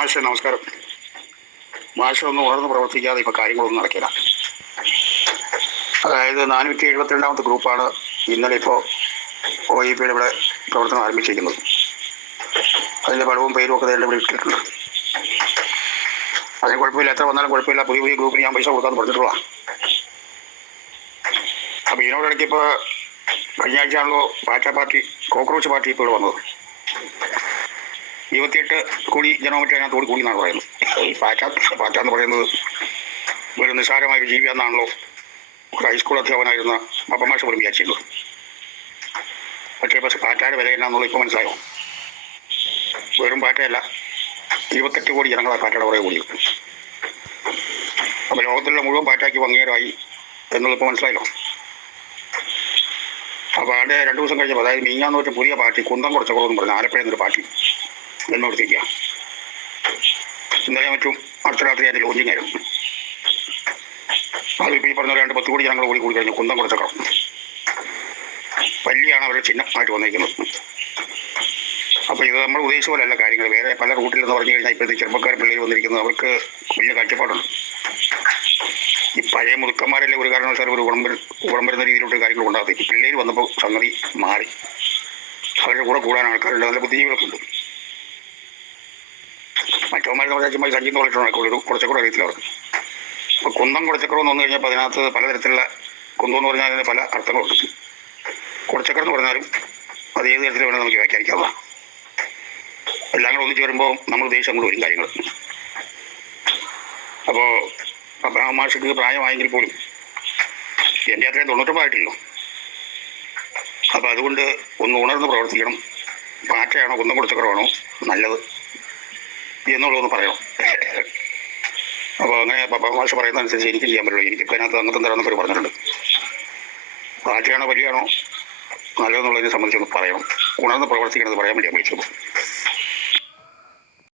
മാഷെ നമസ്കാരം. മാഷ ഒന്നും ഉണർന്ന് പ്രവർത്തിക്കാതെ ഇപ്പോൾ കാര്യങ്ങളൊന്നും നടക്കില്ല. അതായത് 472ാമത്തെ ഗ്രൂപ്പാണ് ഇന്നലെ ഇപ്പോൾ OEPയുടെ ഇവിടെ പ്രവർത്തനം ആരംഭിച്ചിരിക്കുന്നത്. അതിൻ്റെ പടവും പേരും ഒക്കെ എൻ്റെ ഇവിടെ ഇട്ടിട്ടുണ്ട്. അതിന് കുഴപ്പമില്ല, എത്ര വന്നാലും കുഴപ്പമില്ല. പുതിയ ഗ്രൂപ്പിന് ഞാൻ പൈസ കൊടുക്കാമെന്ന് പറഞ്ഞിട്ടുള്ള. അപ്പോൾ ഇതിനോടിടയ്ക്ക് ഇപ്പോൾ കഴിഞ്ഞ ആഴ്ചയാണല്ലോ പാർട്ടി കോക്രോച്ച് പാർട്ടി ഇപ്പോൾ ഇവിടെ വന്നത്. 28 കോടി ജനമറ്റ അതിനകത്തോട് കൂടി എന്നാണ് പറയുന്നത്. ഈ പാറ്റ എന്ന് പറയുന്നത് ഒരു നിസ്സാരമായ ജീവി എന്നാണല്ലോ ഹൈസ്കൂൾ അധ്യാപകനായിരുന്ന പപ്പമാഷ പോലും വിചാരിച്ചിരുന്നത്. പക്ഷേ പാറ്റയുടെ വില എന്നാന്നുള്ളത് ഇപ്പോൾ മനസ്സിലായോ? വെറും പാറ്റയല്ല, 28 കോടി ജനങ്ങളാണ് പാറ്റയുടെ പുറകെ കൂടി. അപ്പോൾ ലോകത്തിലുള്ള മുഴുവൻ പാറ്റയ്ക്ക് അംഗീകാരമായി എന്നുള്ളതിപ്പോൾ മനസ്സിലായല്ലോ. അപ്പോൾ അവിടെ 2 ദിവസം കഴിഞ്ഞപ്പോൾ, അതായത് മീഞ്ഞാന്ന് വെച്ച പുതിയ പാർട്ടി കുന്തം കുറച്ചക്കുറവെന്ന് പറഞ്ഞ ആലപ്പുഴ എന്നൊരു പാർട്ടി ജന്മപ്പെടുത്തിക്കുക. ഇന്നലെ മറ്റും അടുത്ത രാത്രി അതിൻ്റെ ലോഞ്ചിങ് ആയിരുന്നു. അതിപ്പോൾ ഈ പറഞ്ഞ 10 കോടി ജനങ്ങൾ കൂടി കഴിഞ്ഞു. കുന്തം കുറച്ചക്കുറവ് പല്ലിയാണ് അവരുടെ ചിഹ്നമായിട്ട് വന്നിരിക്കുന്നത്. അപ്പോൾ ഇത് നമ്മൾ ഉദ്ദേശിച്ച പോലെയല്ല കാര്യങ്ങൾ. വേറെ പല റൂട്ടിലെന്ന് പറഞ്ഞു കഴിഞ്ഞാൽ ഇപ്പോഴത്തെ ചെറുപ്പക്കാർ പിള്ളേർ വന്നിരിക്കുന്നത് അവർക്ക് വലിയ കാഴ്ചപ്പാടുണ്ട്. ഈ പഴയ മുതുക്കന്മാരല്ലേ ഒരു കാരണവശാലും ഒരു ഉടമ്പരുന്ന രീതിയിലോട്ട് കാര്യങ്ങൾ ഉണ്ടാകത്തെ. ഈ പിള്ളേർ വന്നപ്പോൾ സംഗതി മാറി. അവരുടെ കൂടെ കൂടാൻ ആൾക്കാരുണ്ട്, നല്ല ബുദ്ധിജീവികളൊക്കെ ഉണ്ട്. മറ്റവന്മാരെന്ന് പറഞ്ഞാൽ ചുമ്മാ സഞ്ചിന്ന് പറഞ്ഞിട്ടുണ്ടാക്കുള്ളൂ, ഒരു കുറച്ചുകൂടെ അറിയത്തില്ല അവർക്ക്. അപ്പോൾ കുന്തം കുറച്ചക്കറെന്ന് വന്നു കഴിഞ്ഞപ്പോൾ അതിനകത്ത് പലതരത്തിലുള്ള കുന്തം എന്ന് പറഞ്ഞാൽ അതിന് പല അർത്ഥങ്ങളുണ്ട്. കുറച്ചക്കർ എന്ന് പറഞ്ഞാലും അത് ഏത് തരത്തിൽ വേണമെങ്കിൽ നമുക്ക് വ്യാഖ്യാനിക്കാവുന്നതാണ്. എല്ലാം കൂടെ ഒന്നിച്ച് വരുമ്പോൾ നമ്മൾ ഉദ്ദേശിച്ച് അങ്ങോട്ട് വരും കാര്യങ്ങൾ. അപ്പോൾ മാഷക്ക് പ്രായമായെങ്കിൽ പോലും എൻ്റെ അത്രയും 99 ആയിട്ടില്ലോ. അപ്പോൾ അതുകൊണ്ട് ഒന്ന് ഉണർന്ന് പ്രവർത്തിക്കണം. പാറ്റയാണോ കുന്തം കുറച്ചക്കറാണോ നല്ലത് എന്നുള്ളതൊന്ന് പറയണം. അപ്പോൾ അങ്ങനെ മാഷ് പറയുന്നതനുസരിച്ച് എനിക്ക് ചെയ്യാൻ പറ്റുള്ളൂ. എനിക്കിപ്പോൾ അതിനകത്ത് അങ്ങനത്തെ തരാമെന്നൊക്കെ പറഞ്ഞിട്ടുണ്ട്. പാറ്റയാണോ വലിയാണോ നല്ലതെന്നുള്ളതിനെ സംബന്ധിച്ചൊന്ന് പറയണം. ഉണർന്ന് പ്രവർത്തിക്കണമെന്ന് പറയാൻ വേണ്ടിയാണ് വിളിച്ചത്.